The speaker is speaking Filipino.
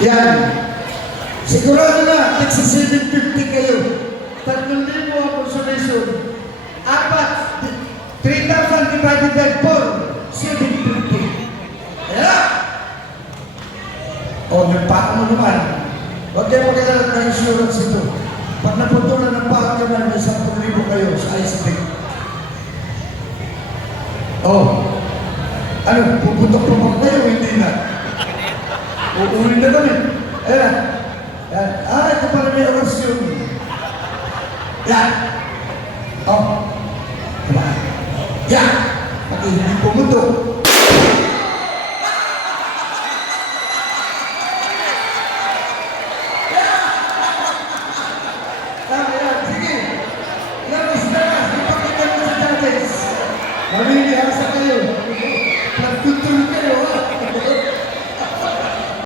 Yan. Sigurado na, tigsa 750 kayo. 3,000 ang consolation. 3,000 divided by 4, 750. Ayan! O, nagpaka mo naman. Huwag kayo magkakalat ng insurance ito. Pag naputulan ng paka nyo na, may 10,000 kayo sa ice cream. Oh, ano, puputok pa ba kayo? Hindi na. Uuwi na kami. Ayan. Yan. Ito pala may orasyon. Yan. Oh. Diba? Yan. Pag hindi pumutok,